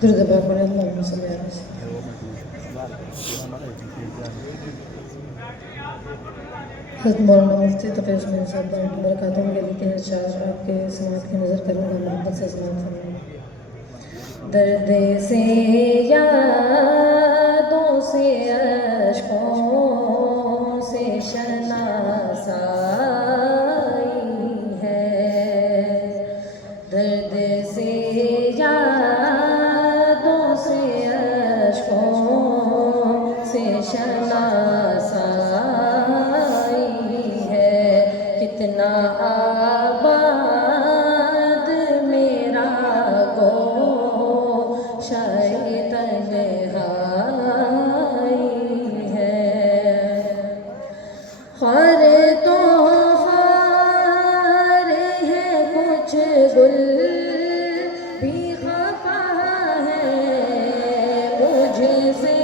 درود پاک پڑھیں اللہم صلی علیہ وسلم۔ حضرت مولانا مفتی تقی عثمانی صاحب دامت برکاتہم کے لکھے اشعار آپ کے سماعت کی نظر کروں گا، محبت سے سماعت فرمائیں۔ درد سے یادوں سے اشکوں سے شناسائی ہے، درد سے یادوں سے اشکوں سے شناسائی ہے، کتنا آباد میرا گوشۂ تنہائی ہے، خار تو خار ہے کچھ گل بھی خفا ہے مجھ سے،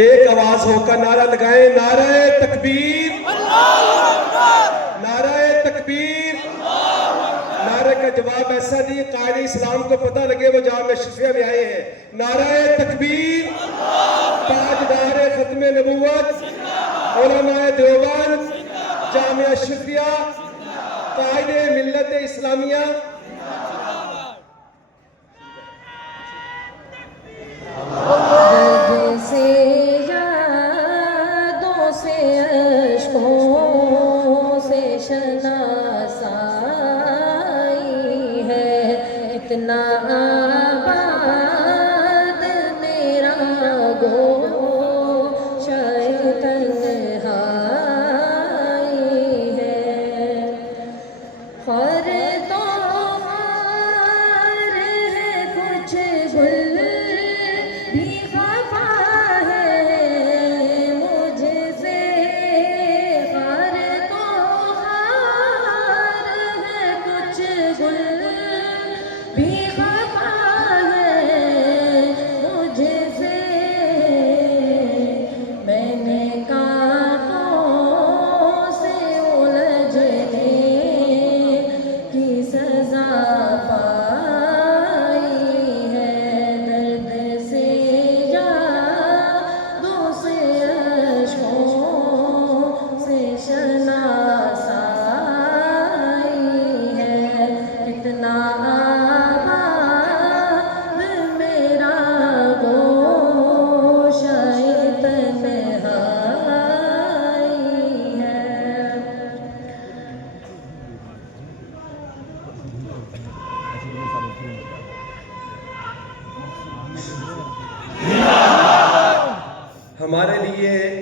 ایک آواز ہو کر نعرہ لگائیں، نعرہ تکبیر، نعرہ تکبیر۔ نعرے کا جواب ایسا دی قائد اسلام کو پتہ لگے وہ جامعہ اشرفیہ میں آئے ہیں۔ نعرہ تکبیر، تاجدار ختم نبوت علماء دیوبند جامعہ اشرفیہ قائد ملت اسلامیہ۔ درد سے یادوں سے اشکوں سے شناسائی ہے، اتنا آباد میرا گوشۂ تنہائی ہے، خار تو خار ہے کچھ گل بھی خفا ہے مجھ سے، خار تو خار ہے کچھ گل بھی خفا ہے مجھ سے، میں نے کانٹوں سے الجھنے کی سزا پائی ہے، درد سے یادوں سے اشکوں سے شناسائی ہے، کتنا آباد میرا گوشۂ تنہائی ہے۔ ہمارے لیے